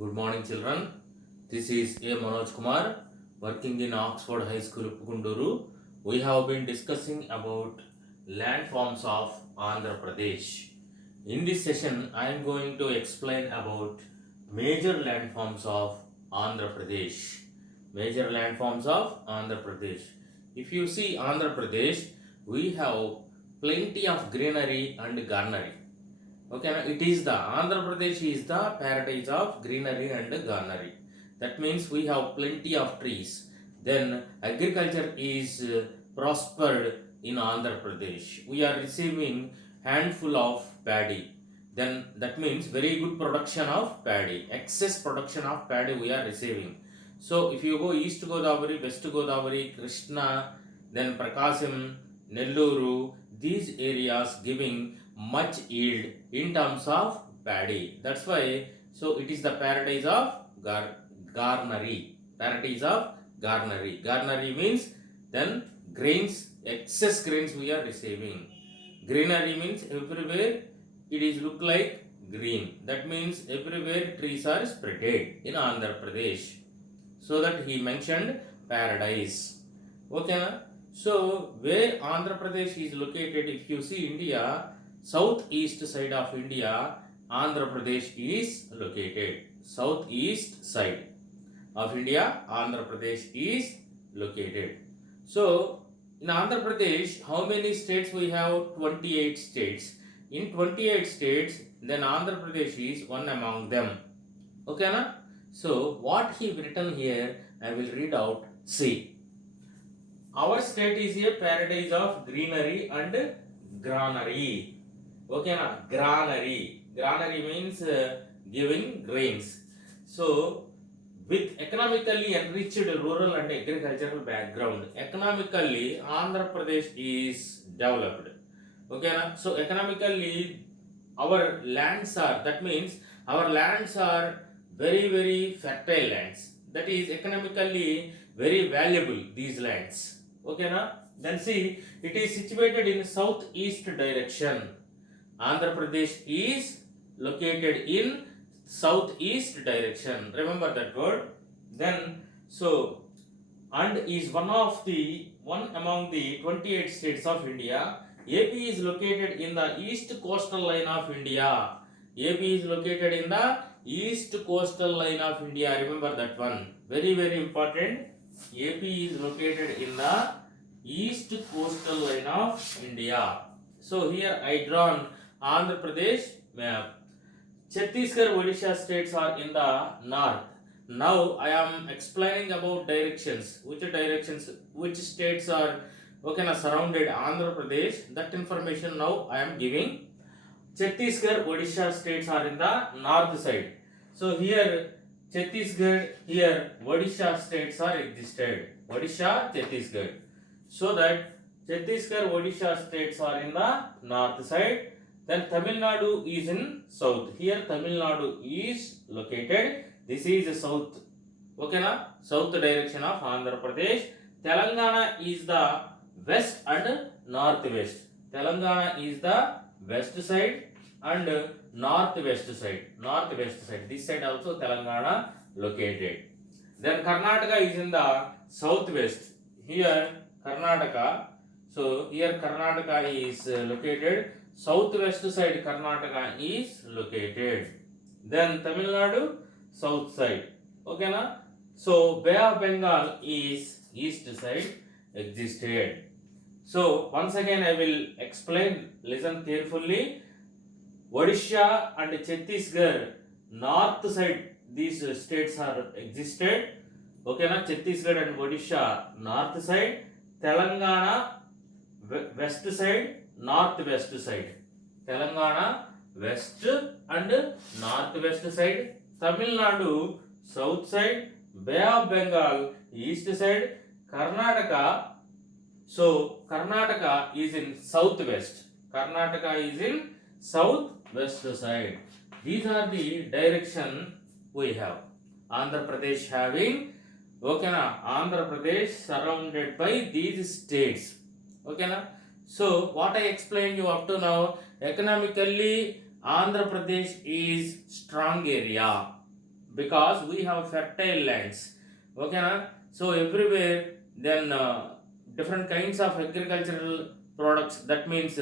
Good morning, children. This is A. Manoj Kumar, working in Oxford High School, Pukunduru. We have been discussing about landforms of Andhra Pradesh. In this session, I am going to explain about major landforms of Andhra Pradesh. Major landforms of Andhra Pradesh. If you see Andhra Pradesh, we have plenty of greenery and garnery. Okay, now it is the Andhra Pradesh is the paradise of greenery and garnery. That means we have plenty of trees. Then agriculture is prospered in Andhra Pradesh. We are receiving handful of paddy. Then that means very good production of paddy. Excess production of paddy we are receiving. So if you go East Godavari, West Godavari, Krishna, then Prakasam, Nelluru, these areas giving much yield in terms of paddy. That's why, so it is the paradise of garnery. Paradise of garnery. Garnery means then grains, excess grains we are receiving. Greenery means everywhere it is look like green. That means everywhere trees are spreaded in Andhra Pradesh. So that he mentioned paradise. Okay, na? So where Andhra Pradesh is located, if you see India, southeast side of India, Andhra Pradesh is located. Southeast side of India, Andhra Pradesh is located. So in Andhra Pradesh, how many states we have? 28 states. In 28 states, then Andhra Pradesh is one among them. Okay, na? So what he written here, I will read out. See, our state is a paradise of greenery and granary. Okay, na? Granary. Granary means giving grains. So, with economically enriched rural and agricultural background, economically Andhra Pradesh is developed. Okay, na? So economically our lands are, that means our lands are very fertile lands. That is economically very valuable, these lands. Okay, na? Then see, it is situated in southeast direction. Andhra Pradesh is located in southeast direction. Remember that word. Then so, and is one among the 28 states of India. AP is located in the east coastal line of India. AP is located in the east coastal line of India. Remember that one. Very important. AP is located in the east coastal line of India. So here I drawn Andhra Pradesh map. Chhattisgarh, Odisha states are in the north. Now I am explaining about directions. Which states are surrounded Andhra Pradesh. That information now I am giving. Chhattisgarh, Odisha states are in the north side. So here Chhattisgarh, here Odisha states are existed. Odisha, Chhattisgarh. So that Chhattisgarh, Odisha states are in the north side. Then Tamil Nadu is in south. Here Tamil Nadu is located. This is the south. Okay, na? South direction of Andhra Pradesh. Telangana is the west and northwest. Telangana is the west side and northwest side. Northwest side. This side also Telangana located. Then Karnataka is in the southwest. Here Karnataka. So here Karnataka is located. Southwest side Karnataka is located. Then Tamil Nadu, south side. Okay, na? So Bay of Bengal is east side existed. So once again I will explain. Listen carefully. Odisha and Chhattisgarh north side, these states are existed. Okay, na? Chhattisgarh and Odisha north side. Telangana west side, northwest side. Telangana west and northwest side. Tamil Nadu south side. Bay of Bengal east side. Karnataka, so Karnataka is in southwest. Karnataka is in southwest side. These are the direction we have. Andhra Pradesh having, okay na, Andhra Pradesh surrounded by these states. Okay na. So what I explained you up to now, economically Andhra Pradesh is strong area. because we have fertile lands. Okay na? So everywhere then different kinds of agricultural products, that means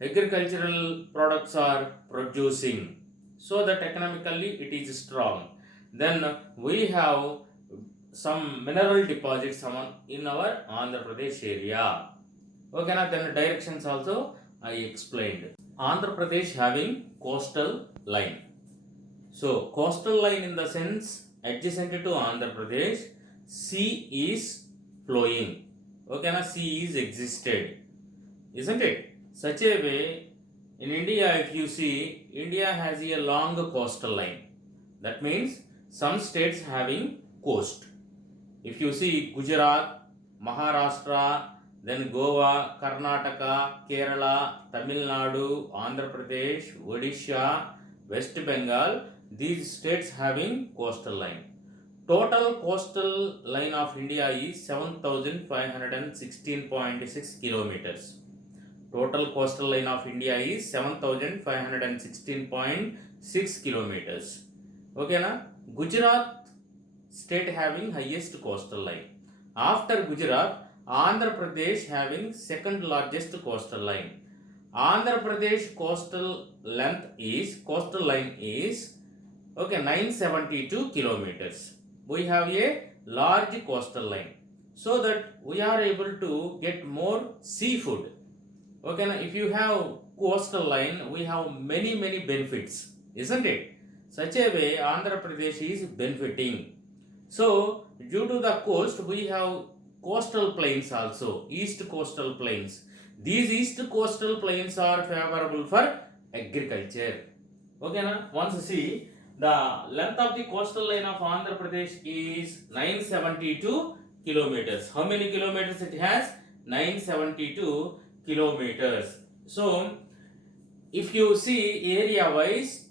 agricultural products are producing, so that economically it is strong. Then we have some mineral deposits in our Andhra Pradesh area. Okay na? Then directions also I explained. Andhra Pradesh having coastal line. So coastal line in the sense adjacent to Andhra Pradesh, sea is flowing. Okay na? Sea is existed, isn't it? Such a way, in India, if you see, India has a long coastal line. That means some states having coast. If you see Gujarat, Maharashtra, then Goa, Karnataka, Kerala, Tamil Nadu, Andhra Pradesh, Odisha, West Bengal, these states having coastal line. Total coastal line of India is 7,516.6 kilometers. Total coastal line of India is 7,516.6 kilometers. Okay na? Gujarat state having highest coastal line. After Gujarat, Andhra Pradesh having second largest coastal line. Andhra Pradesh coastal line is okay 972 kilometers. We have a large coastal line, so that we are able to get more seafood. Okay now, if you have coastal line, we have many benefits, isn't it? Such a way Andhra Pradesh is benefiting. So due to the coast, we have coastal plains also, east coastal plains. These east coastal plains are favorable for agriculture. Okay na? Once see, the length of the coastal line of Andhra Pradesh is 972 kilometers. How many kilometers it has? 972 kilometers. So if you see area wise,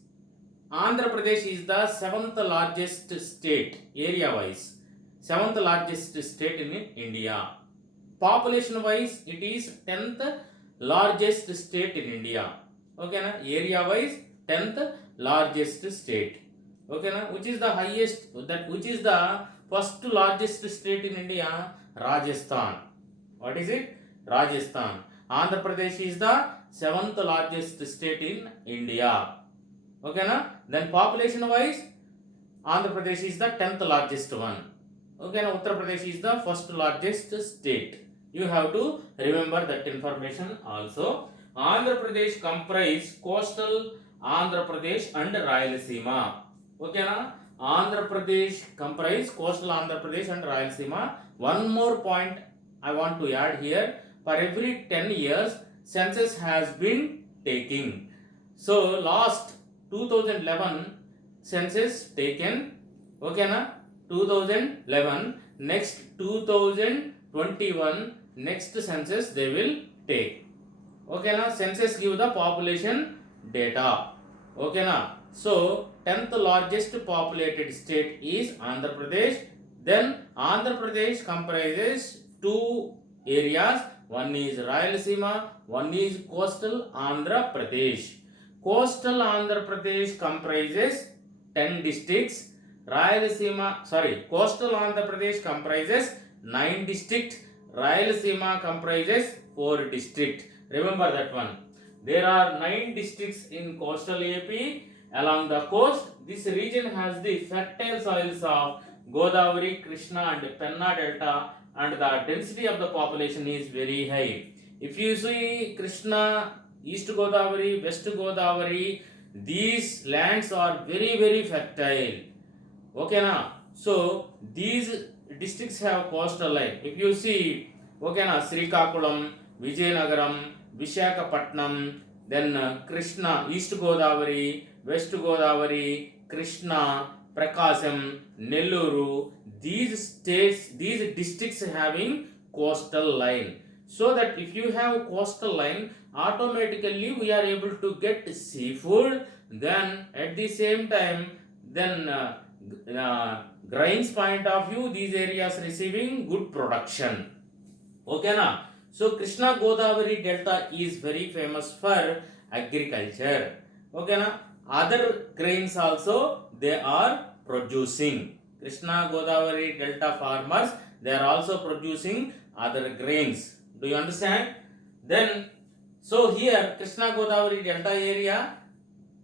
Andhra Pradesh is the 7th largest state area wise, 7th largest state in India. Population wise, it is 10th largest state in India. Okay na? Area wise 10th largest state. Okay na? Which is the highest, which is the first largest state in India? Rajasthan. What is it? Rajasthan. Andhra Pradesh is the 7th largest state in India. Okay na? Then population wise, Andhra Pradesh is the 10th largest one. Okay na? Uttar Pradesh is the first largest state. You have to remember that information also. Andhra Pradesh comprise coastal Andhra Pradesh and Rayalaseema. Okay na? Andhra Pradesh comprise coastal Andhra Pradesh and Rayalaseema. One more point I want to add here. For every 10 years, census has been taking. So last 2011 census taken. Okay na? 2011. Next 2021 next census they will take. Okay na? Census give the population data. Okay na? So 10th largest populated state is Andhra Pradesh. Then Andhra Pradesh comprises two areas. One is Rayalaseema, one is coastal Andhra Pradesh. Coastal Andhra Pradesh comprises 10 districts. Coastal Andhra Pradesh comprises 9 districts. Rayalaseema comprises 4 districts. Remember that one. There are 9 districts in coastal AP along the coast. This region has the fertile soils of Godavari, Krishna and Penna Delta, and the density of the population is very high. If you see Krishna, East Godavari, West Godavari, these lands are very fertile. Okay na? So these districts have coastal line. If you see, okay na, Srikakulam, Vijayanagaram, Vishakhapatnam, then Krishna, East Godavari, West Godavari, Krishna, Prakasam, Nelluru, these districts having coastal line. So that if you have coastal line, automatically we are able to get seafood. Then at the same time, then grains point of view, these areas receiving good production. Okay na? So Krishna Godavari Delta is very famous for agriculture. Okay na? Other grains also they are producing. Krishna Godavari Delta farmers, they are also producing other grains. Do you understand? Then, so here Krishna Godavari Delta area,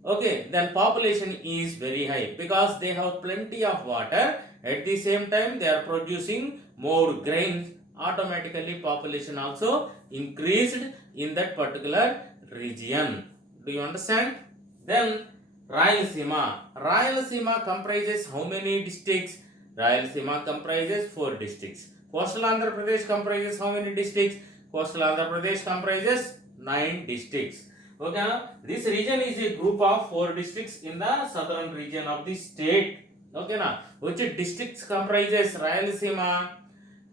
okay, then population is very high because they have plenty of water. At the same time, they are producing more grains. Automatically, population also increased in that particular region. Do you understand? Then Rayalaseema. Rayalaseema comprises how many districts? Rayalaseema comprises 4 districts. Coastal Andhra Pradesh comprises how many districts? Coastal Andhra Pradesh comprises 9 districts. Okay, now this region is a group of 4 districts in the southern region of the state. Okay, now which districts comprises Rayalaseema?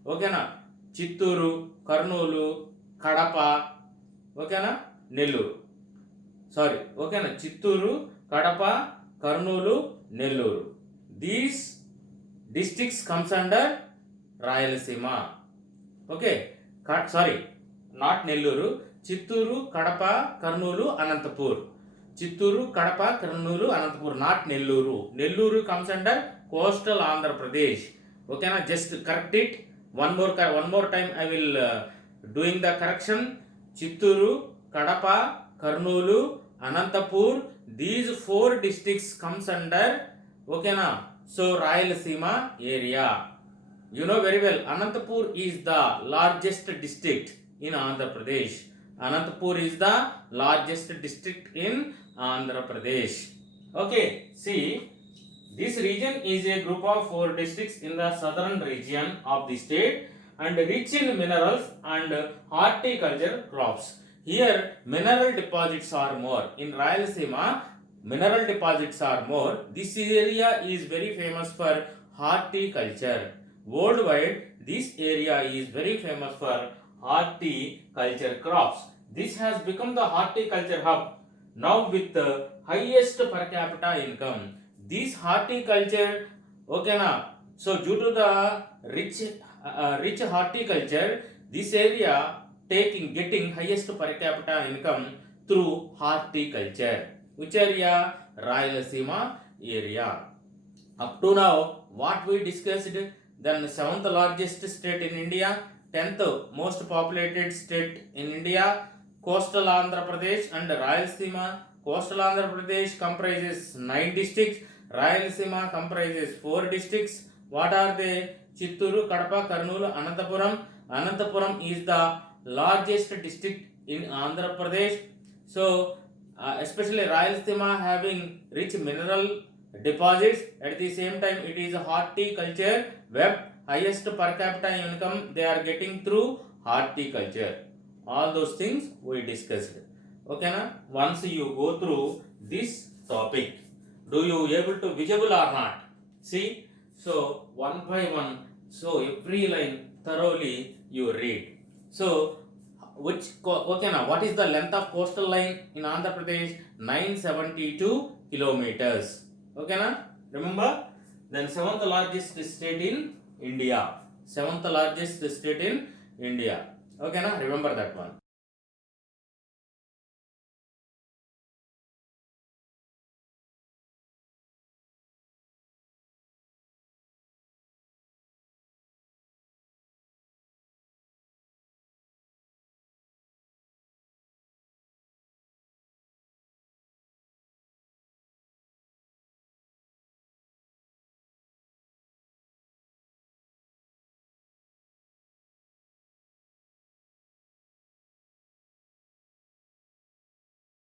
Okay, now Chitturu, Karnoolu, Kadapa, okay, now Nellore. Sorry, okay, now Chitturu, Kadapa, Karnoolu, Nellore. These districts comes under Rayalaseema. Okay, sorry, not Nellore. Chitturu, Kadapa, Karnoolu, Anantapur. Chitturu, Kadapa, Karnoolu, Anantapur, not Nellore. Nellore comes under coastal Andhra Pradesh. Okay, now just correct it. One more time I will doing the correction. Chitturu, Kadapa, Karnoolu, Anantapur. These 4 districts comes under, okay na, so Rayalaseema area. You know very well, Anantapur is the largest district in Andhra Pradesh. Anantapur is the largest district in Andhra Pradesh. Okay, see, this region is a group of 4 districts in the southern region of the state and rich in minerals and horticulture crops. Here, mineral deposits are more. In Rayalaseema, mineral deposits are more. This area is very famous for horticulture. Worldwide, this area is very famous for horticulture crops. This has become the horticulture hub now with the highest per capita income. This horticulture, okay na, so due to the rich horticulture, this area getting highest per capita income through horticulture. Which area? Rayalaseema area. Up to now, what we discussed, then 7th largest state in India, 10th most populated state in India, coastal Andhra Pradesh and Rayalaseema. Coastal Andhra Pradesh comprises 9 districts, Rayalaseema comprises 4 districts. What are they? Chitturu, Kadapa, Karnoolu, Anantapuram. Anantapuram is the largest district in Andhra Pradesh. So, especially Rayalaseema having rich mineral deposits. At the same time, it is a horticulture web. Highest per capita income they are getting through horticulture. All those things we discussed. Okay, na? Once you go through this topic, do you able to visible or not? See, so one by one, so every line thoroughly you read. So, okay, now what is the length of coastal line in Andhra Pradesh? 972 kilometers. Okay, na? Remember? Then 7th largest state in India. 7th largest state in India. Okay, na? Remember that one.